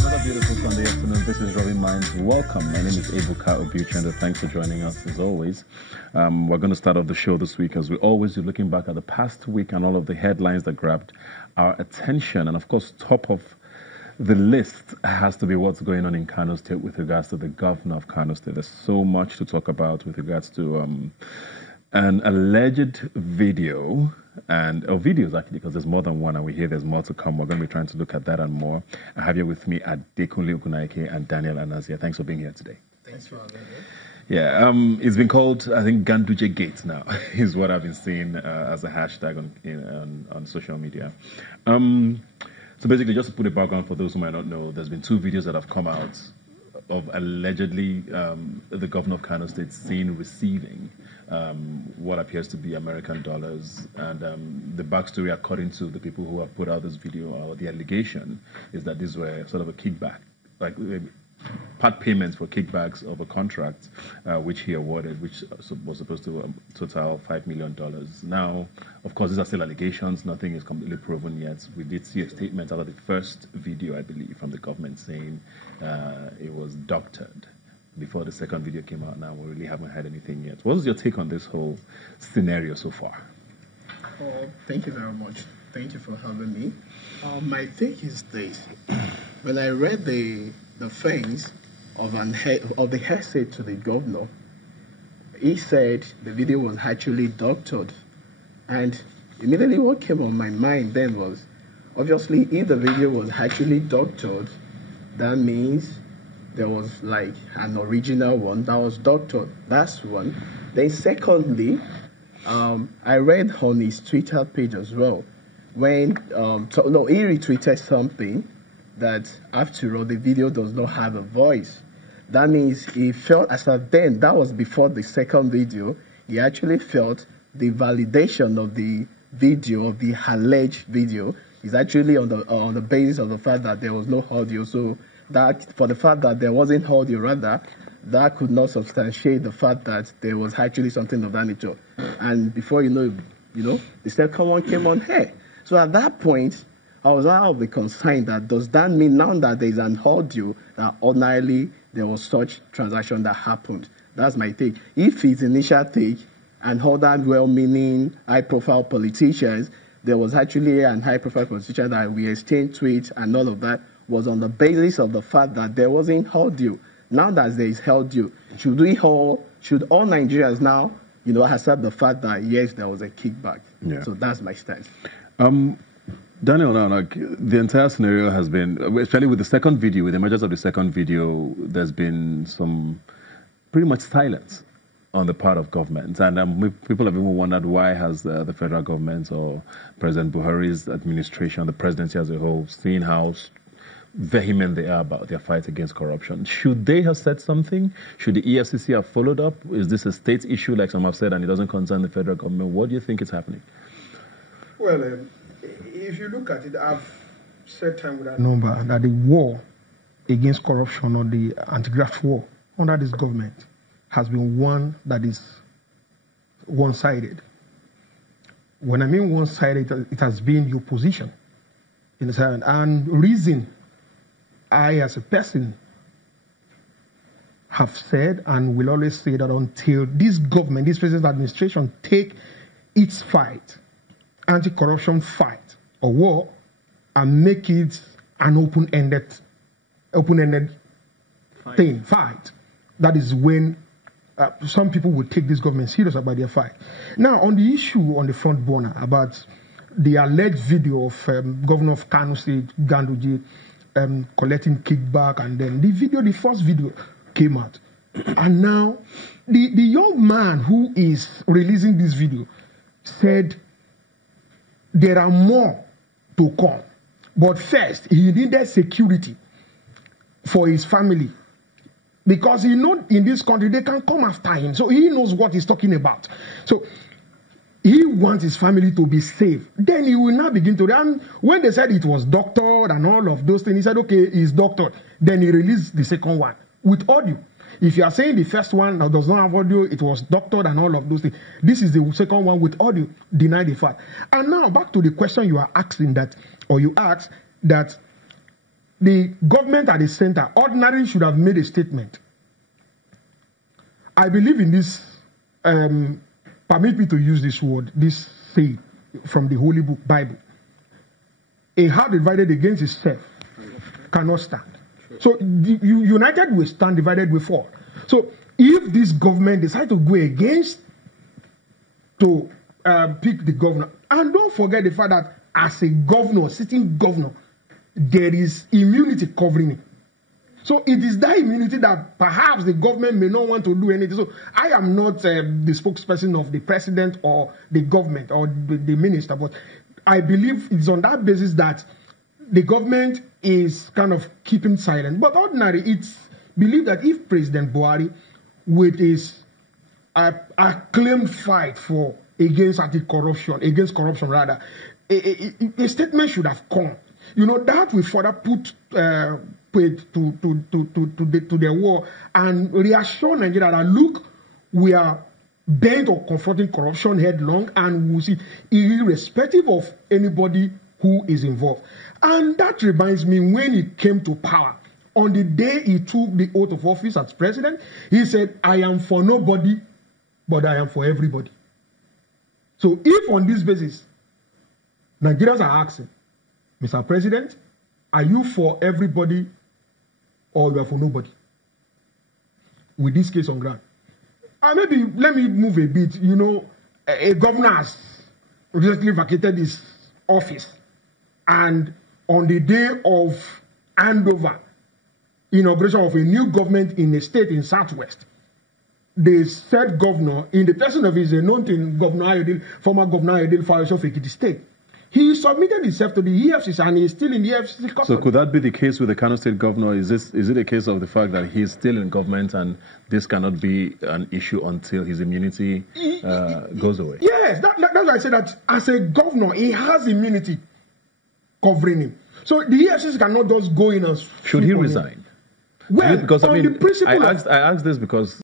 Another beautiful Sunday afternoon. This is Rubbin Minds. Welcome. My name is Ebuka Obuchendo. Thanks for joining us as always. We're going to start off the show this week, as we always do, looking back at the past week and all of the headlines that grabbed our attention. And of course, top of the list has to be what's going on in Kano State with regards to the governor of Kano State. There's so much to talk about with regards to an alleged video, or videos actually, because there's more than one, and we hear there's more to come. We're going to be trying to look at that and more. I have here with me Adekunle Okunaike and Daniel Anazia. Thanks for being here today. Thanks for having me. Yeah, it's been called, I think, Ganduje Gate now, is what I've been seeing as a hashtag on social media. So basically, just to put a background for those who might not know, there's been two videos that have come out of allegedly the governor of Kano State seen receiving what appears to be American dollars. And the backstory, according to the people who have put out this video, or the allegation, is that these were sort of a kickback, like part payments for kickbacks of a contract which he awarded, which was supposed to total $5 million. Now, of course, these are still allegations. Nothing is completely proven yet. We did see a statement out of the first video, I believe, from the government saying it was doctored before the second video came out. Now, we really haven't had anything yet. What is your take on this whole scenario so far? Thank you very much. Thank you for having me. My take is this. When I read the things of the essay to the governor, he said the video was actually doctored. And immediately what came on my mind then was, obviously, if the video was actually doctored, that means there was like an original one that was doctored. That's one. Then secondly, I read on his Twitter page as well, when, he retweeted something that after all, the video does not have a voice. That means he felt, as of then, that was before the second video, he actually felt the validation of the video, of the alleged video, is actually on the basis of the fact that there was no audio. So that, for the fact that there wasn't audio, rather, that could not substantiate the fact that there was actually something of that nature. And before you know, the second one came on here. So at that point, I was out of the concern that does that mean now that there is an audio that ordinarily there was such transaction that happened? That's my take. If his initial take and other well-meaning, high-profile politicians, there was actually an high-profile politician that we exchanged tweets and all of that was on the basis of the fact that there wasn't audio. Now that there is audio, should all Nigerians now, accept the fact that yes, there was a kickback? Yeah. So that's my stance. Daniel, now, like, the entire scenario has been, especially with the second video, with the emergence of the second video, there's been some pretty much silence on the part of government. And people have even wondered why has the federal government or President Buhari's administration, the presidency as a whole, seeing how vehement they are about their fight against corruption. Should they have said something? Should the EFCC have followed up? Is this a state issue, like some have said, and it doesn't concern the federal government? What do you think is happening? Well, if you look at it, I've said time without number that the war against corruption, or the anti-graft war under this government, has been one that is one-sided. When I mean one-sided, it has been the opposition. And reason I, as a person, have said and will always say that until this government, this president's administration, take its fight, anti-corruption fight or war, and make it an open-ended fight, that is when some people will take this government serious about their fight. Now, on the issue on the front burner about the alleged video of Governor of Kano State, Ganduje, collecting kickback, and then the first video came out. And now, the young man who is releasing this video said there are more to come. But first, he needed security for his family. Because he knows in this country, they can come after him. So he knows what he's talking about. So he wants his family to be safe. Then he will now begin to... And when they said it was doctored and all of those things, he said, okay, it's doctored. Then he released the second one with audio. If you are saying the first one that does not have audio, it was doctored and all of those things. This is the second one with audio. Deny the fact. And now back to the question you are asking that, or you asked, that the government at the center ordinarily should have made a statement. I believe in this, permit me to use this word, this saying from the Holy Book, Bible. A heart divided against itself cannot stand. So united we stand, divided we fall. So if this government decide to go against to pick the governor, and don't forget the fact that as a governor, sitting governor, there is immunity covering it. So it is that immunity that perhaps the government may not want to do anything. So I am not the spokesperson of the president or the government or the minister, but I believe it's on that basis that the government is kind of keeping silent. But ordinarily, it's believed that if President Buhari, with his acclaimed fight against corruption rather, a statement should have come. You know, that will further put paid to their war and reassure Nigeria that, look, we are bent on confronting corruption headlong, and we'll see, irrespective of anybody who is involved. And that reminds me, when he came to power, on the day he took the oath of office as president, he said, I am for nobody, but I am for everybody. So if on this basis, Nigerians are asking, Mr. President, are you for everybody or you are for nobody? With this case on ground. Maybe let me move a bit. You know, a governor has recently vacated his office, and on the day of handover, inauguration of a new government in a state in Southwest, the said governor, in the person of his known to Governor Ayodele, former Governor Ayodele Fayose of Ekiti State, he submitted himself to the EFCC, and he is still in the EFCC custody. So could that be the case with the Kano State governor? Is it a case of the fact that he is still in government and this cannot be an issue until his immunity goes away? Yes, that's why I say that as a governor, he has immunity covering him. So the EFCC cannot just go in and... Should he resign? Well, because I mean, the principle I asked this because